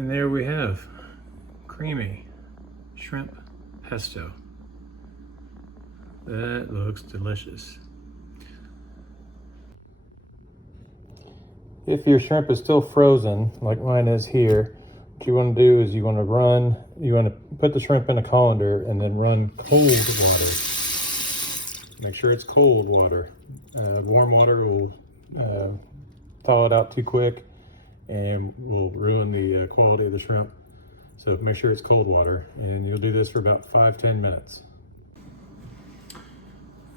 And there we have creamy shrimp pesto. That looks delicious. If your shrimp is still frozen, like mine is here, what you want to do is you want to put the shrimp in a colander and then run cold water. Make sure it's cold water. Warm water will thaw it out too quick and will ruin the quality of the shrimp. So make sure it's cold water, and you'll do this for about 5-10 minutes.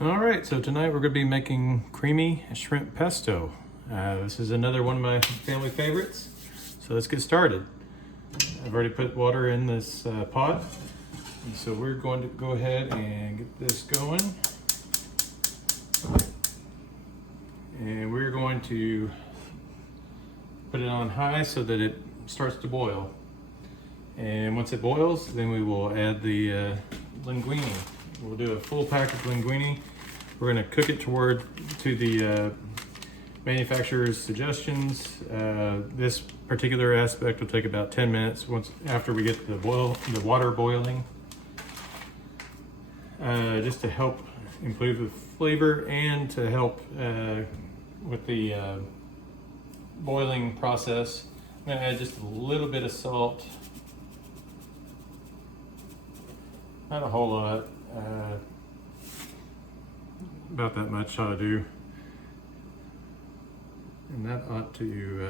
All right, so tonight we're going to be making creamy shrimp pesto. This is another one of my family favorites, so let's get started. I've already put water in this pot, and so we're going to go ahead and get this going. And we're going to put it on high so that it starts to boil. And once it boils, then we will add the linguine. We'll do a full pack of linguine. We're going to cook it to the manufacturer's suggestions. This particular aspect will take about 10 minutes after we get the water boiling, just to help improve the flavor and to help with the boiling process. I'm going to add just a little bit of salt, not a whole lot, about that much ought to do. And that ought to,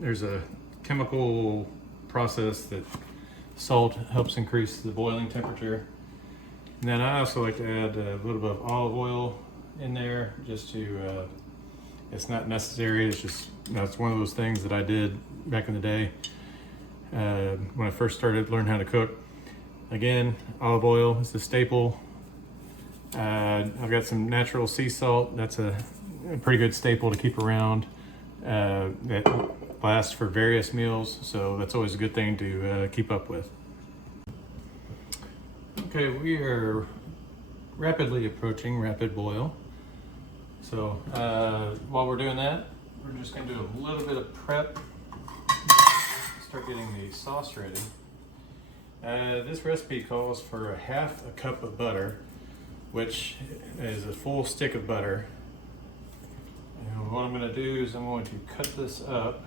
there's a chemical process that salt helps increase the boiling temperature. And then I also like to add a little bit of olive oil in there, just to, it's not necessary, it's just, it's one of those things that I did back in the day when I first started learning how to cook. Again, olive oil is the staple. I've got some natural sea salt. That's a pretty good staple to keep around. That lasts for various meals, so that's always a good thing to keep up with. Okay, we are rapidly approaching rapid boil. So while we're doing that, we're just going to do a little bit of prep. Start getting the sauce ready. This recipe calls for half a cup of butter, which is a full stick of butter. And what I'm going to do is I'm going to cut this up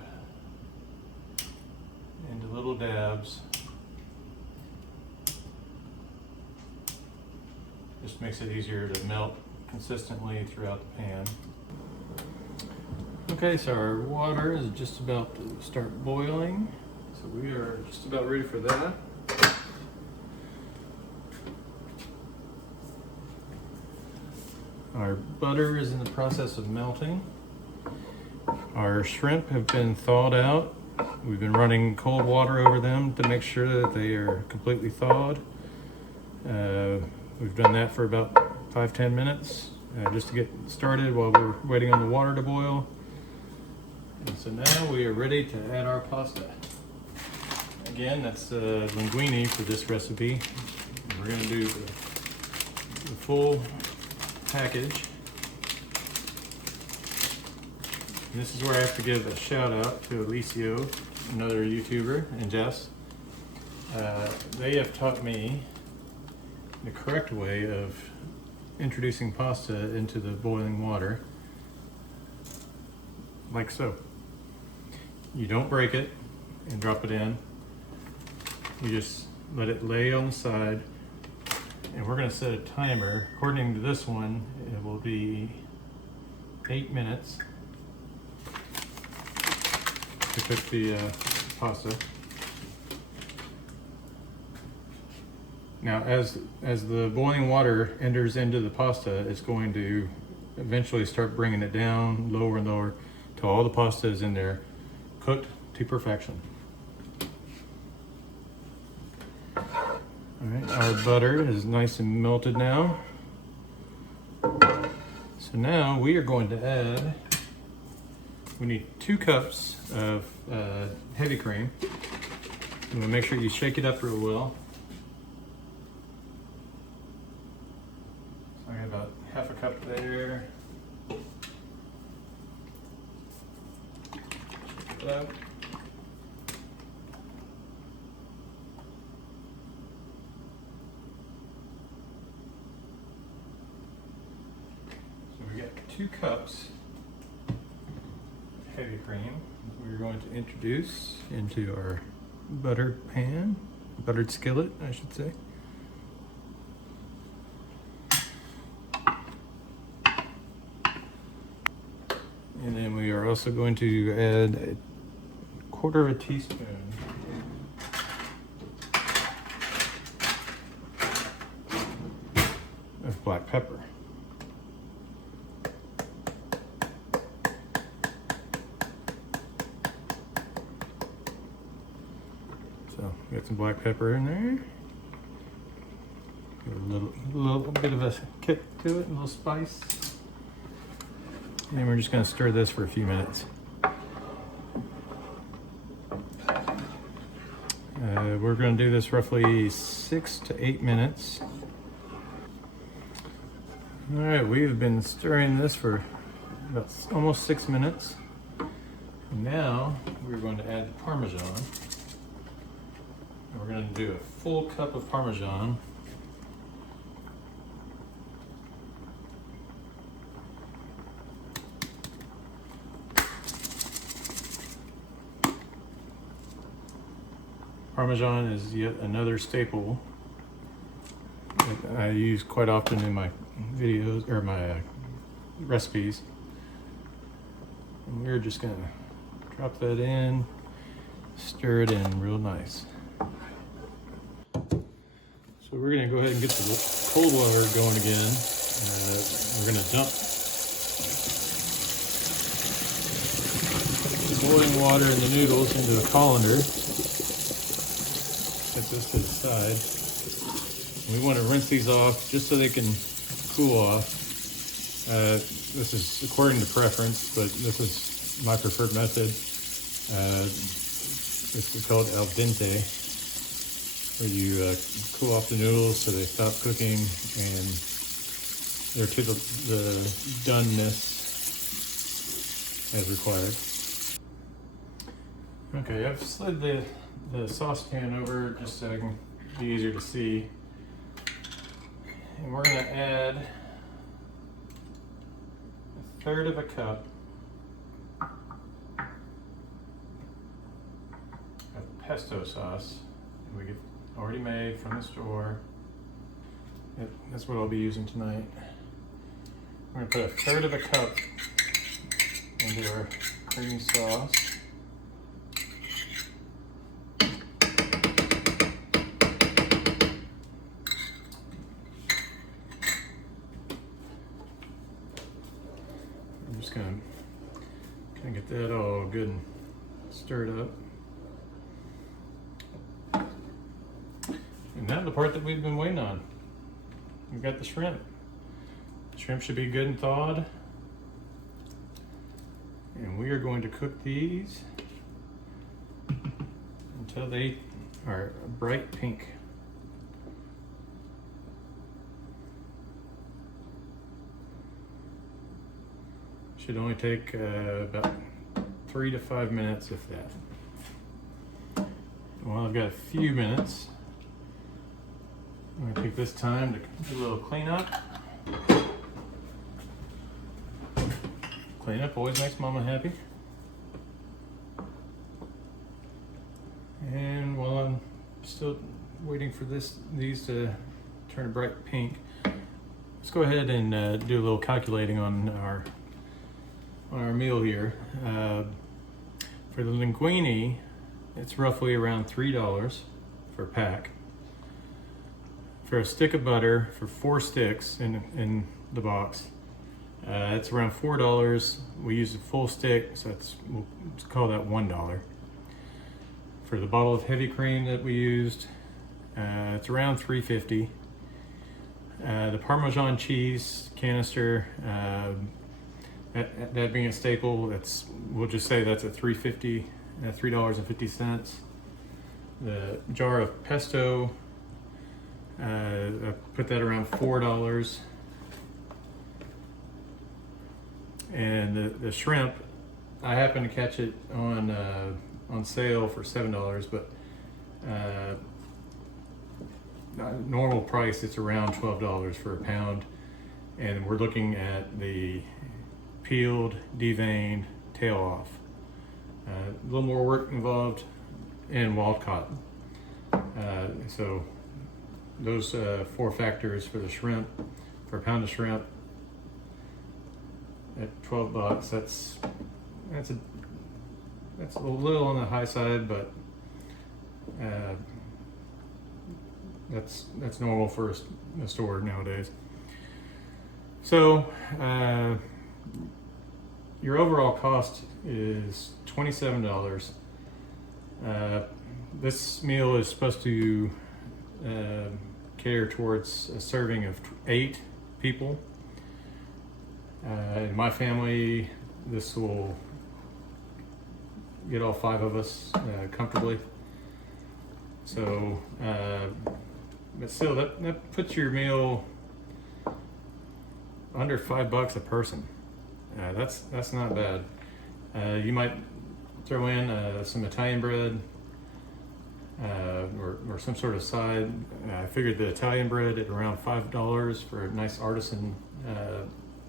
into little dabs. Just makes it easier to melt consistently throughout the pan. Okay, so our water is just about to start boiling. So we are just about ready for that. Our butter is in the process of melting. Our shrimp have been thawed out. We've been running cold water over them to make sure that they are completely thawed. We've done that for about 5-10 minutes just to get started while we're waiting on the water to boil. And so now we are ready to add our pasta. Again, that's linguine for this recipe. We're going to do the full package. And this is where I have to give a shout out to Alicio, another YouTuber, and Jess. They have taught me the correct way of introducing pasta into the boiling water, like so. You don't break it and drop it in. You just let it lay on the side. And we're going to set a timer. According to this one, it will be 8 minutes to cook the pasta. Now, as the boiling water enters into the pasta, it's going to eventually start bringing it down lower and lower till all the pasta is in there, cooked to perfection. All right, our butter is nice and melted now. So now we are going to add, we need 2 cups of heavy cream. I'm going to make sure you shake it up real well. So I got about half a cup there. Shake it up. 2 cups of heavy cream we're going to introduce into our buttered pan, buttered skillet, I should say. And then we are also going to add a 1/4 teaspoon of black pepper. So got some black pepper in there. Give it a little bit of a kick to it, a little spice. And we're just going to stir this for a few minutes. We're going to do this roughly 6 to 8 minutes. All right, we've been stirring this for about almost 6 minutes. Now we're going to add the Parmesan. And we're going to do a full cup of Parmesan. Parmesan is yet another staple that I use quite often in my videos or my recipes. And we're just gonna drop that in, stir it in real nice. So we're gonna go ahead and get the cold water going again. We're gonna dump the boiling water and the noodles into the colander. Set this to the side. We want to rinse these off just so they can cool off. This is according to preference, but this is my preferred method. This is called al dente, where you cool off the noodles so they stop cooking and they're to the doneness as required. Okay, I've slid the saucepan over just so it can be easier to see. And we're going to add 1/3 of a cup of pesto sauce we get already made from the store. That's what I'll be using tonight. We're going to put 1/3 of a cup into our creamy sauce. I'm just gonna get that all good and stirred up. And now the part that we've been waiting on. We've got the shrimp. The shrimp should be good and thawed. And we are going to cook these until they are a bright pink. Should only take about 3 to 5 minutes, if that. Well, I've got a few minutes. I'm gonna take this time to do a little cleanup. Cleanup always makes Mama happy. And while I'm still waiting for these to turn bright pink, let's go ahead and do a little calculating on our meal here. For the linguine, it's roughly around $3 for a pack. For a stick of butter, for 4 sticks in the box, it's around $4. We use a full stick, so we'll call that $1. For the bottle of heavy cream that we used, it's around $3.50. The Parmesan cheese canister, that being a staple, we'll just say that's at $3.50, $3.50. The jar of pesto, I put that around $4. And the shrimp, I happened to catch it on sale for $7, but normal price it's around $12 for a pound. And we're looking at the peeled, deveined, tail off. A little more work involved in wild caught. So those 4 factors for the shrimp, for a pound of shrimp at 12 bucks, that's a little on the high side, but that's normal for a store nowadays. So your overall cost is $27. This meal is supposed to cater towards a serving of 8 people. In my family, this will get all 5 of us comfortably. So, but still, that puts your meal under $5 a person. That's not bad. You might throw in some Italian bread or some sort of side. I figured the Italian bread at around $5 for a nice artisan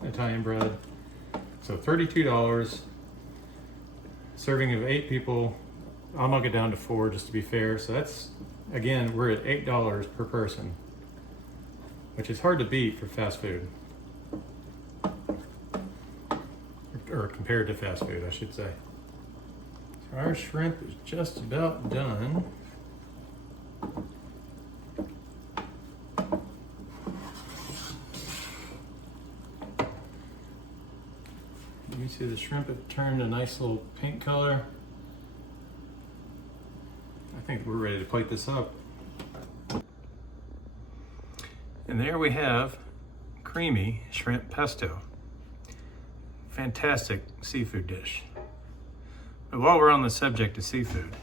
Italian bread. So $32. Serving of 8 people. I'll knock it down to 4 just to be fair. So that's, again, we're at $8 per person, which is hard to beat for fast food. Or compared to fast food, I should say. So our shrimp is just about done. You can see the shrimp have turned a nice little pink color. I think we're ready to plate this up. And there we have creamy shrimp pesto. Fantastic seafood dish. But while we're on the subject of seafood,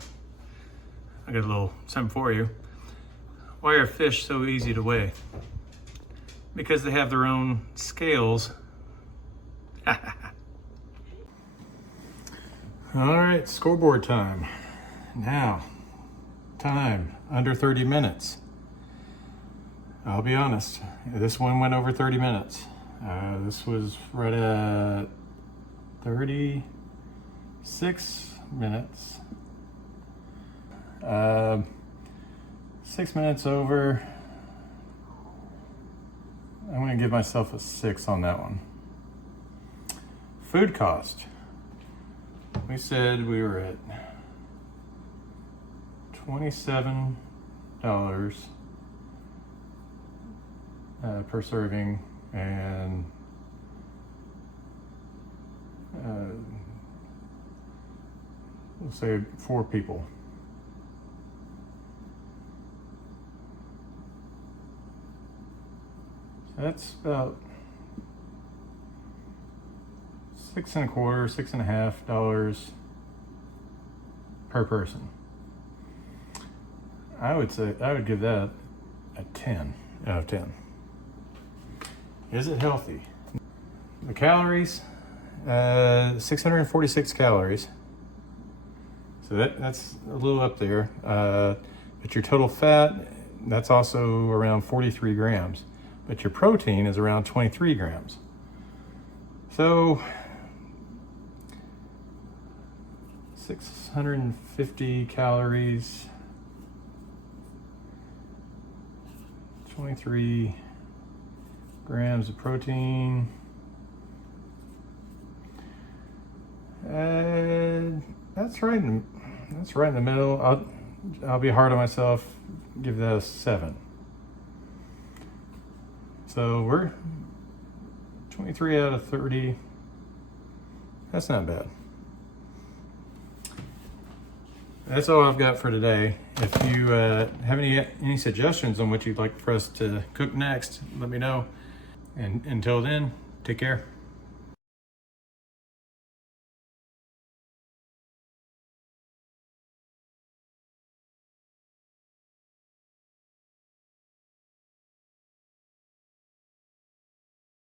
I got a little something for you. Why are fish so easy to weigh? Because they have their own scales. All right, scoreboard time. Now, time under 30 minutes. I'll be honest, this one went over 30 minutes. This was right at 36 minutes. 6 minutes over. I'm gonna give myself a 6 on that one. Food cost. We said we were at $27 per serving, and we'll say 4 people. So that's about $6.25, $6.50 per person. I would give that a 10 out of 10. Is it healthy? The calories, 646 calories. So that's a little up there. But your total fat, that's also around 43 grams. But your protein is around 23 grams. So 650 calories, 23 grams of protein. That's right in the middle. I'll be hard on myself, give that a 7. So we're 23 out of 30. That's not bad. That's all I've got for today. If you have any suggestions on what you'd like for us to cook next, let me know. And until then, take care.